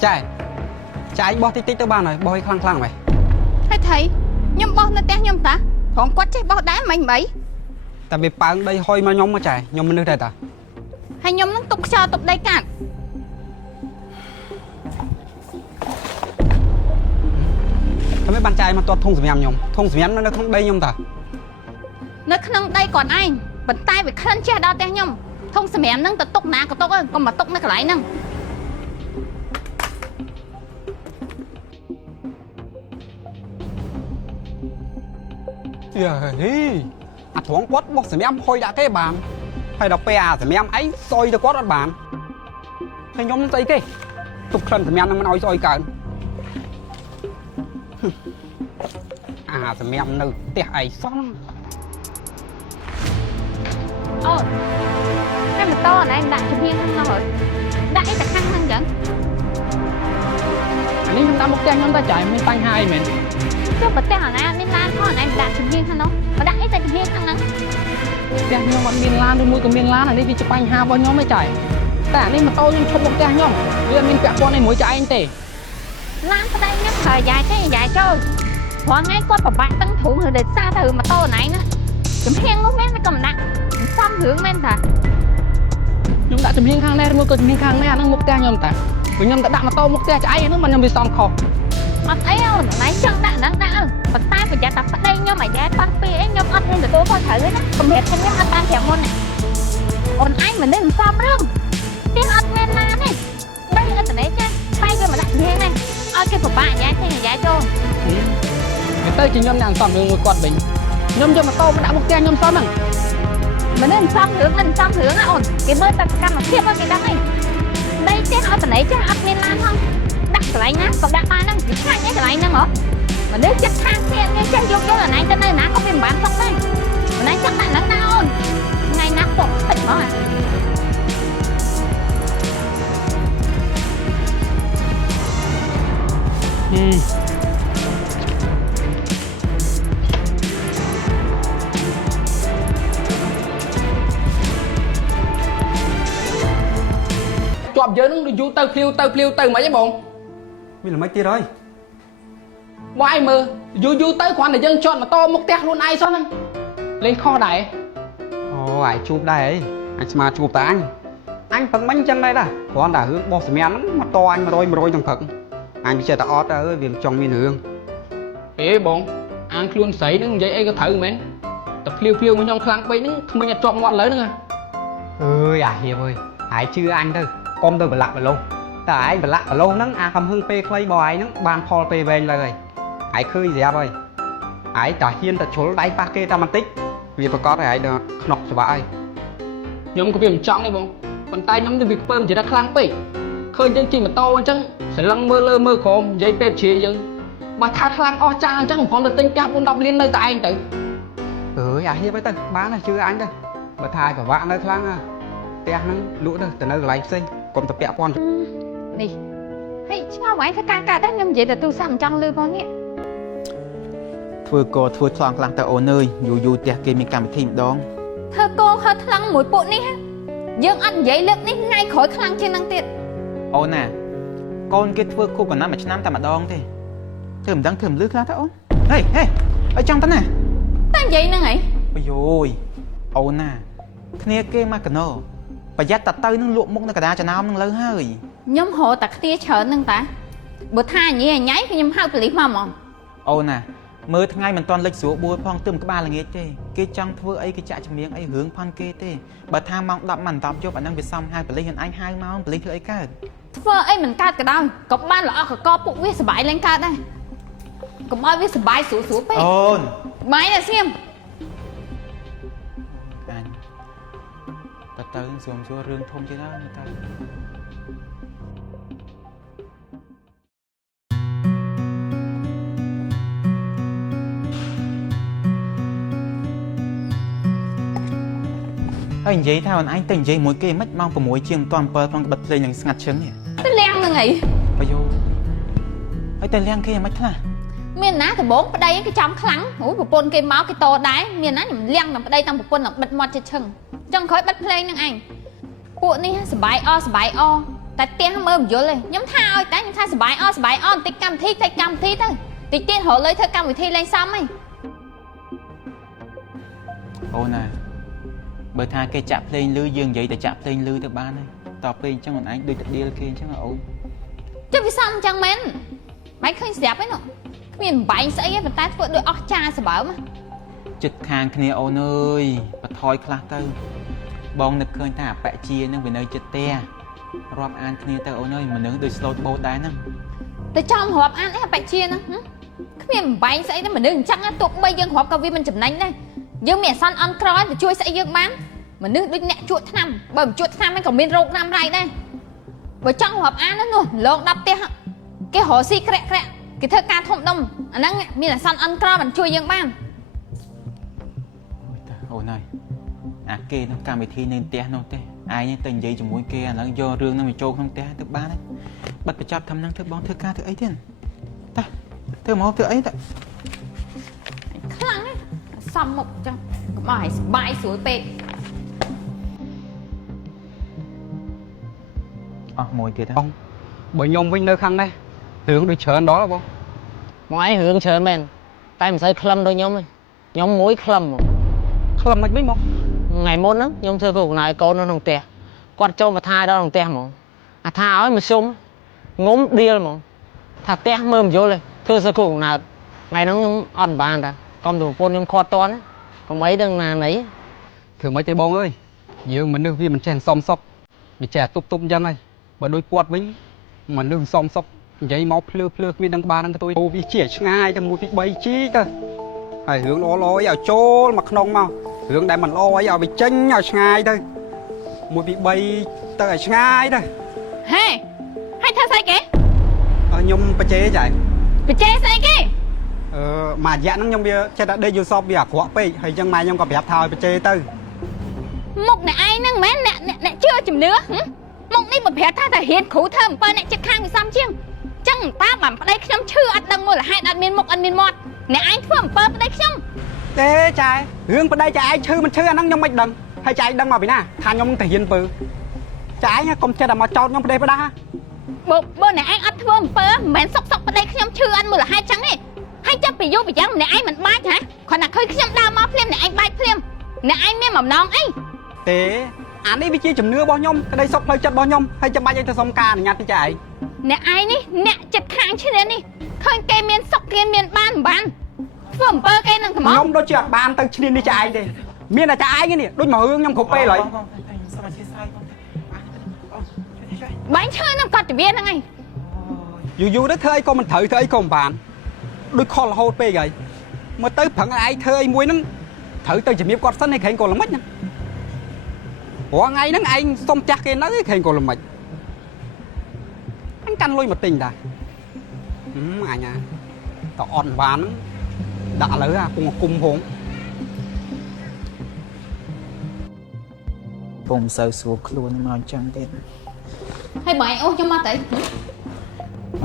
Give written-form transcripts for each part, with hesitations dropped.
chạy chạy bó tích tích tới ba này bó khăng khăng mày hay thấy nhom bó nó té nhom ta còn quát chết bó đá mình mấy tại vì bạn đây hôi mà nhóm mà chạy nhóm mình được đây ta hay nhom nó tục sao tục đây cạn mấy bạn trai mà toàn thùng sỉ em nó không đây nhom ta nó không đây còn ai bật tay bị khăn che đau té nhom thông sỉ em nâng tật tục ná của tục ơi còn mà tục nó cái lại nâng Hì, thoáng quất bóc sỉ em hôi đã thế bạn hay đọc pa sỉ em ấy soi cho quất bạn hay nhóm dây kì tục khăn sỉ em nó nói soi cả sỉ em nữ tẹt ấy xong cái mà to này em đặt cho viên không rồi đặt cái khăn hơn vẫn anh ấy ta một tên nhóm ta chạy mới tay hai mình chứ bật tay hả nè bên lan thôi này đặt cho viên không mà đặt cái cho viên không nắngแต่nhómมันมีร้านด้วยมือกับมีร้านอันนี้พี่จะไปหาบอลnhómไม่จ่ายแต่นี่มันโตยังชมบอกแกnhómเรื่องมีแปะบอลในหมวยใจanh tê lan tới đây nhá thời dài thế dài chơi hoa ngay con bà bạn tăng thủ người để xa từ mà to này nữa chấm hen ngốc men nó cầm nặng xong hướng men thà nhóm đã chấm hen khang này mua chấm hen khang này nó mộtแกnhóm ta vì nhóm đã đặt mà to mộtแกchạy nó mà nhóm bị xong khó mặt ấy không nãy chân đã bật tay phải giả tập ở đây nhưng mà giả tăng pi ấy nhóm ăn thêm được tôi coi thử đó còn mệt thêm nhóm ăn tan thèm môn này còn anh mà nên sao không tiếng ăn men na này đây là từ đấy chứ tay cái mà đặt hen này ơi cái bà giả thế này giả cho người ta chỉ nhóm nàng xong được một quạt bình nhóm cho mà to mà đã mộtแกnhóm xong rồi mà nên xong hướng là ổn cái bơ tập cam mà thiếp vào cái đắng này đây chứ ở từ đấy chứ ăn men na không đặt cái này nhá còn đặt ba năng chỉ hai cái này năng hả mà nếu chắc thang xe nghe chân vô cái là này cho nên nó có phim bán xong đây mà này chắc lại nắng nào ngày nắng bột thịt mà chọn giới nó du tơ phiêu từ mấy cái bọn mình là mấy tia rồi bao ai mơ du tới khoản để dân chọn mà to một tẹt luôn ai sao nè lên kho đại ồ ai chụp đây anh mà chụp ta anh phần bánh chân đây là khoản đã hướng bò mẹ mà to anh mà đôi thằng phật anh chơi ta ót ơi việc trong miền hướng ê bọn anh luôn sấy nó vậy ai có thử mến tập phiêu mà nhom khăng bay nó mình nhặt chọn ngọn lớn nữa ơi hiệp ơi ai chưa anh thôi con tôi phải lạ phải lâu tại anh phải lạ phải lâu nắng không hưng pe play boy nó ban Paul pe về rồi ai khơi gì ơi ai trả hiên ta chỗ đáy ba kê ta mang tích vì phải có ai được nọc cho bà nhóm có việc trọng này bông còn tay nhóm từ việc bơm chỉ đã khăng pe khơi chân chỉ mà to chẳng sẽ lăng mơ lơ mơ khom dây pe chia chân mà thắt khăng o cha chắc không được tinh cap luôn đọc liên nơi tại anh tự hiệp với ta bán là chưa anh đây mà thai của bạn nơi khăng à te nó lũ đâu từ nơi lại sinh còn tập bẹ con đi hay sao vậy phải ca đó nhưng vậy là tôi sắm chân lưu con nhé thưa cô thưa toàn làng ta ôn ơi dù tiệc kia mình cầm thêm đón thưa cô hơi khăn mũi bụi ní ha dương ăn giấy lực ní ngay khỏi khăn trên năng tiện ôn à con cái thưa cô còn năm mà năm ta mà đón thế thườm đắng thườm lướt lá đó hey ở trong tấn nè ta vậy nè ấy ôi dồi ôn à kia kia mà cần nô bà giác tạt tơi nó luộc mốc nó cả đá cho nào nó lớn hơi nhóm hộ tạc tia chờ nâng ta bữa tha nhé nháy cái nhóm hao lý mà mòn ôn à mơ ngày mình toàn lịch xuống bùa phong tùm cái ba là nghe tê cái trong thưa ấy cái chạy trong miếng ấy hướng phong kê tê bà tham mong đậm màn tóm cho bạn đang việt xong hai bà lấy hình anh hai máu bà lấy thưa ấy cả thưa ấy mình cắt cái đâu có ban là ở có bụng viết bài lên cắt đây có bao viết bài sủ pe ôn máy là xem anh ta tới xuống cho rương thông chứ đó người ta anh vậy thao anh tỉnh vậy mỗi cái mất mong của mỗi chiếng toàn bờ toàn bật lên những ngặt trứng này cái leng là ngày ôi dồi anh tên leng kia mất thế nào miền ná thì bốn ở đây cái trong khăn ủi một pôn cái máu cái to đáy miền ná nhầm leng nằm ở đây tăng một pôn là bật mọt trên chân chân khói bật lên nè anh bộ này sờ bài o តែផ្ទះមើលមិនយល់ទេខ្ញុំថាឲ្យតែខ្ញុំថាសបាយអត់បន្តិចកម្មវិធីទៅកម្មវិធីទៅតិចទៀតរកលុយធ្វើកម្មវិធីលេងសមហី អូនណាបើថាគេចាក់ភ្លេងលឺយើងនិយាយតែចាក់ភ្លេងលឺទៅបានហើយតពេលអញ្ចឹងអូនឯងដូចតែដៀលគេអញ្ចឹងអូន ចុះវាសមអញ្ចឹងមែនបែកឃើញស្រាប់ឯនោះគ្មានបែងស្អីទេប៉ុន្តែធ្វើដូចអស់ចាសបើម ចិត្តខាងគ្នាអូនអើយបន្ថយខ្លះទៅបងនឹកឃើញថាអបជានឹងវានៅចិត្តផ្ទះរាប់អានគ្នាទៅអូនអើយមនុស្សដូច slot boat ដែរហ្នឹង តែចំរាប់អានអីបច្ជាហ្នឹងគ្មានបែងស្អីទេមនុស្សអញ្ចឹងទុកបីយើងរាប់ក៏វាមិនចំណេញដែរយើងមានអាសន្នអន់ក្រោយទៅជួយស្អីយើងបានមនុស្សដូចអ្នកជក់ថ្នាំបើមិនជក់ថ្នាំហ្នឹងក៏មានរោគតាមរៃដែរបើចង់រាប់អាននោះលង10ផ្ទះគេរកស៊ីក្រាក់គេធ្វើការធំដុំអាហ្នឹងមានអាសន្នអន់ក្រោយមិនជួយយើងបាន អូនអើយអាគេក្នុងកម្មវិធីនៅផ្ទះនោះទេឯងទៅនិយាយជាមួយគេឥឡូវយករឿងហ្នឹងមកចូលក្នុងផ្ទះទៅបានហើយបាត់បញ្ចប់ធ្វើហ្នឹងធ្វើបងធ្វើការធ្វើអីទៀតតាធ្វើមកធ្វើអីតា ខ្លាំងណាស់សំមុខចឹងកុំឲ្យស្បាយស្រួលពេក អស់មួយទៀត បងបើខ្ញុំវិញនៅខាងនេះរឿងដូចច្រើនដល់បង មកឯងរឿងច្រើនមែនតែមិនសូវខ្លឹមដូចខ្ញុំទេខ្ញុំមួយខ្លឹម ខ្លឹមមិនវិញមក ថ្ងៃមុនហ្នឹងខ្ញុំធ្វើគោលណៅកូននៅក្នុងផ្ទះគាត់ចូលមកថាដល់ក្នុងផ្ទះហ្មងអាថាឲ្យមកសុំងុំឌៀលហ្មងថាផ្ទះមើលមិនយល់ទេធ្វើសើគោលណៅថ្ងៃហ្នឹងខ្ញុំអត់បានតាកុំទៅប្រពន្ធខ្ញុំខាត់តន់កុំអីដឹងណាណី ធ្វើមិនទេបងអើយយើងមនុស្សវាមិនចេះសំសក់វាចេះទប់អញ្ចឹងហើយបើដូចគាត់វិញមនុស្សសំសក់និយាយមកភ្លឺគ្មានដឹងបានហ្នឹងទៅអូវាជាឆ្ងាយតែ1 2 3ជីទៅហើយរឿងល្អៗឲ្យចូលមកក្នុងមករឿងដែលមិនល្អអីឲ្យវាចេញឲ្យឆ្ងាយទៅ1 2 3ទៅឲ្យឆ្ងាយទៅ ហេហើយធ្វើស្អីគេ ខ្ញុំបច្ចេចាយ បច្ចេស្អីគេ មួយរយៈហ្នឹងខ្ញុំវាចេះតែដេកយល់សពវាអាក្រក់ពេកហើយអញ្ចឹងម៉ែខ្ញុំក៏ប្រាប់ថាឲ្យបច្ចេទៅ មុខអ្នកឯងហ្នឹងមែនអ្នកជឿជំនឿមុខនេះបើប្រាប់ថាតែរៀនគ្រូធ្វើអំពើអ្នកចិត្តខាងវិសំជាងចឹងតាបើប្តីខ្ញុំឈឺអត់ដឹងមូលហេតុអត់មានមុខអត់មានមាត់អ្នកឯងធ្វើអំពើប្តីខ្ញុំ ទេចាយរឿងប្តីចាយឯងឈឺមិនឈឺអាហ្នឹងខ្ញុំមិនដឹងហើយចាយដឹងមកពីណាថាខ្ញុំទៅរៀនពើចាយកុំចេះតែមកចោទខ្ញុំប្តីផ្ដាស់ បើអ្នកឯងអត់ធ្វើអំពើមិនមែនសុកប្តីខ្ញុំឈឺអត់មូលហេតុចឹងទេហើយចាប់ពីយូរពីយ៉ាងអ្នកឯងមិនបាច់ហ៎គ្រាន់តែឃើញខ្ញុំដើរមកភ្លាមអ្នកឯងបាច់ភ្លាមអ្នកឯងមានបំណងអី ទេអានេះវាជាជំនឿរបស់ខ្ញុំក្តីសុខផ្លូវចិត្តរបស់ខ្ញុំហើយចាំបាច់ឲ្យទៅសុំការអនុញ្ញាតពីចាយ អ្នកឯងនេះអ្នកចិត្តខាងឈ្នានេះឃើញគេមានសុខគេមានបានមិនបានធ្វើអំពើគេនឹងថ្ម ខ្ញុំដូចជាអត់បានទៅឈ្នានេះចាយទេមានតែចាយនេះដូចមករឿងខ្ញុំគ្រប់ពេលហើយ សមាធិស្អីបង បាញ់ឈើនឹងគាត់ទៅវាហ្នឹងឯង យូរទៅធ្វើអីក៏មិនត្រូវធ្វើអីក៏មិនបានដូចខលរហូតពេកហើយមកទៅប្រឹងឯងធ្វើអីមួយហ្នឹងត្រូវទៅជំរាបគាត់សិនឲ្យក្រែងក៏ល្មិចណាព្រោះថ្ងៃហ្នឹងឯងសុំផ្ទះគេនៅក្រែងក៏ល្មិចអញកាន់លុយមកទិញតាអញតអត់បានដាក់លើអាពងគុំផង ពុំសូវស្រួលខ្លួនមកអញ្ចឹងទៀត ហើយបងឯងអូសខ្ញុំមកទៅ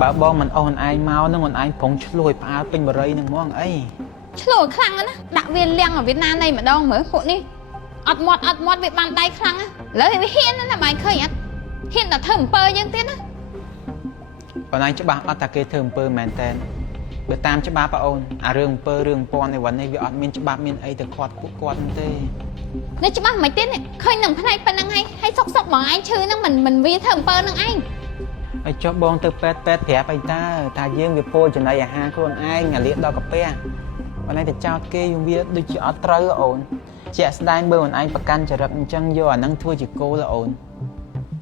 បើបងមិនអូនឯងមកនឹងអូនឯងប្រងឆ្លួយផ្អើលពេញបរិយនឹងហ្មងអី ឆ្លោខ្លាំងណាស់ដាក់វាលៀងឲ្យវាណានៃម្ដងមើលពួកនេះអត់មាត់វាបានដៃខ្លាំងណាស់ឥឡូវវាហ៊ានណាបងឃើញអត់ហ៊ានដល់ធ្វើអំពើយើងទៀតណា បងឯងច្បាស់អត់ថាគេធ្វើអំពើមែនតើបើតាមច្បាប់បងអូនអារឿងអំពើរឿងពណ៌នេះវិញនេះវាអត់មានច្បាប់មានអីទៅខាត់ពួកគាត់ទេ នេះច្បាស់មិនទៀតឃើញនឹងផ្នែកប៉ុណ្្នឹងហើយសុកបងឯងឈឺហ្នឹងមិនវាធ្វើអំពើនឹងឯង ហើយចុះបងទៅពេទ្យប្រាប់អីតើថាយើងវាពោលចំណីអាហារខ្លួនឯងអាលៀកដល់កាពះបងឯងទៅចោតគេវាដូចជាអត់ត្រូវអូនជាក់ស្ដែងបើបងឯងប្រកាន់ចរិតអញ្ចឹងយកអាហ្នឹងធ្វើជាគោលអូន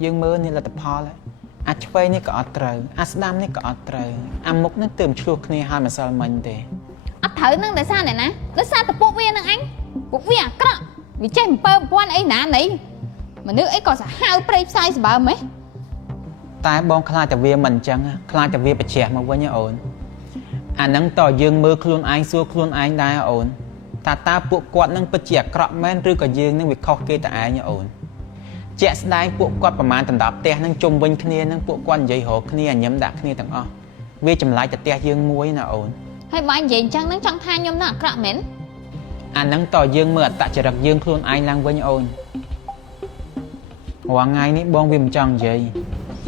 យើងមើលនេះលទ្ធផលអាឆ្វេងនេះក៏អត់ត្រូវអាស្ដាំនេះក៏អត់ត្រូវអាមុខនេះទើបឆ្លោះគ្នាហើយម្សិលមិញទេ អត់ត្រូវនឹងដោយសារអ្នកណាដោយសារតែពួកវានឹងអញពួកវាអាក្រក់វាចេះអំពើប្រព័ន្ធអីណានៃមនុស្សអីក៏សាហាវព្រៃផ្សាយស្បើមហ៎ តែបងខ្លាចតែវាមិនអញ្ចឹងខ្លាចតែវាបច្ចេះមកវិញអូនអាហ្នឹងតើយើងមើលខ្លួនឯងសួរខ្លួនឯងដែរអូនតើពួកគាត់នឹងពិតជាអាក្រក់មែនឬក៏យើងនឹងវាខុសគេតែឯងអូនជាក់ស្ដែងពួកគាត់ប្រមាណដណ្ដប់ផ្ទះនឹងជុំវិញគ្នានឹងពួកគាត់និយាយរកគ្នាញ៉ាំដាក់គ្នាទាំងអស់វាចម្លែកតែផ្ទះយើងមួយណាអូន ហើយបើនិយាយអញ្ចឹងនឹងចង់ថាខ្ញុំនឹងអាក្រក់មែន អាហ្នឹងតើយើងមើលអត្តចរិតយើងខ្លួនឯងឡើងវិញអូនរាល់ថ្ងៃនេះបងវាមិនចង់និយាយ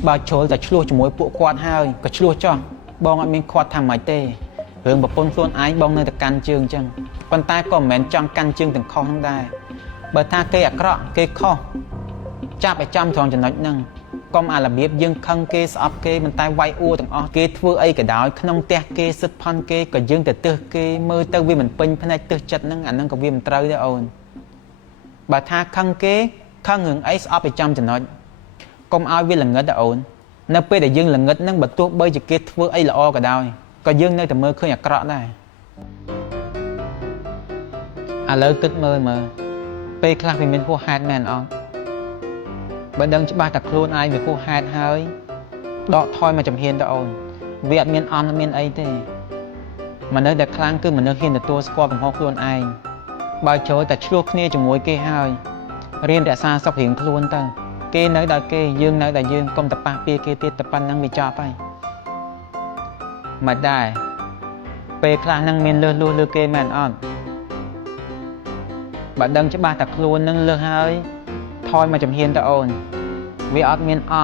បើចូលតែឆ្លោះជាមួយពួកគាត់ហើយក៏ឆ្លោះចោះបងអត់មានខាត់ថាម៉េចទេរឿងប្រពន្ធខ្លួនឯងបងនៅតែកាន់ជើងអញ្ចឹងប៉ុន្តែក៏មិនមែនចង់កាន់ជើងទាំងខុសហ្នឹងដែរបើថាគេអាក្រក់គេខុសចាប់ឲ្យចំត្រង់ចំណុចហ្នឹងកុំអារបៀបយើងខឹងគេស្អប់គេមិនតែវាយអួរទាំងអស់គេធ្វើអីក៏ដោយក្នុងផ្ទះគេសិទ្ធផន់គេក៏យើងទៅទើសគេមើលទៅវាមិនពេញភ្នែកទើសចិត្តហ្នឹងអាហ្នឹងក៏វាមិនត្រូវដែរអូនបើថាខឹងគេខឹងរឿងអីស្អប់ឲ្យចំចំណុចកុំឲ្យវាល្ងិតដែរអូននៅពេលដែលយើងល្ងិតហ្នឹងបើទោះបីជាគេធ្វើអីល្អក៏ដោយក៏យើងនៅតែមើលឃើញអាក្រក់ដែរឥឡូវគិតមើលពេលខ្លះវាមានហួសហេតុមែនអត់បើដឹងច្បាស់តែខ្លួនឯងវាហួសហេតុហើយដកថយមកចំហៀនទៅអូនវាអត់មានអត់មានអីទេមនុស្សដែលខ្លាំងគឺមនុស្សហ៊ានទទួលស្គាល់កំហុសខ្លួនឯងបើចូលតែឆ្លោះគ្នាជាមួយគេហើយរៀនរក្សាសុខរៀងខ្លួនទៅគេនៅដល់គេយើងនៅដល់យើងកុំតែប៉ះពាល់គេទៀតតែប៉ុណ្្នឹងវាចប់ហើយមិនដែរពេលខ្លះហ្នឹងមានលើសលួសលើគេមែនអត់បើដឹងច្បាស់តែខ្លួននឹងលើសហើយថយមកចំហៀនទៅអូនវាអត់មានអ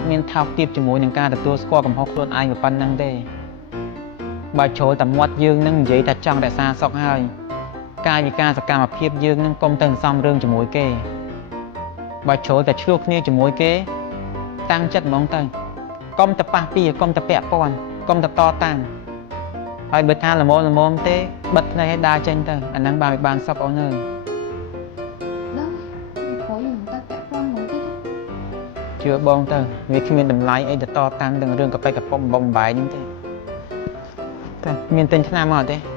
ត់មានថោកទាបជាមួយនឹងការទទួលស្គាល់កំហុសខ្លួនឯងប៉ុណ្្នឹងទេបើចូលតែមាត់យើងនឹងនិយាយថាចង់រក្សាសុខហើយកាយវិការសកម្មភាពយើងនឹងកុំទៅសំរឿងជាមួយគេបើចូលតែឆ្លោះគ្នាជាមួយគេតាំងចិត្តហ្មងទៅកុំតែប៉ះពាល់កុំតែពាក់ព័ន្ធកុំតែតតាំងហើយបើថាល្មមទេបិទភ្នែកឲ្យដើរចេញទៅអាហ្នឹងបានសុខអូនអើយជឿបងទៅវាគ្មានតម្លៃអីទៅតតាំងទាំងរឿងកប៉ិកកំប៉ុងបំបែកហ្នឹងទេតែមានទិញថ្នាំមកអត់ទេ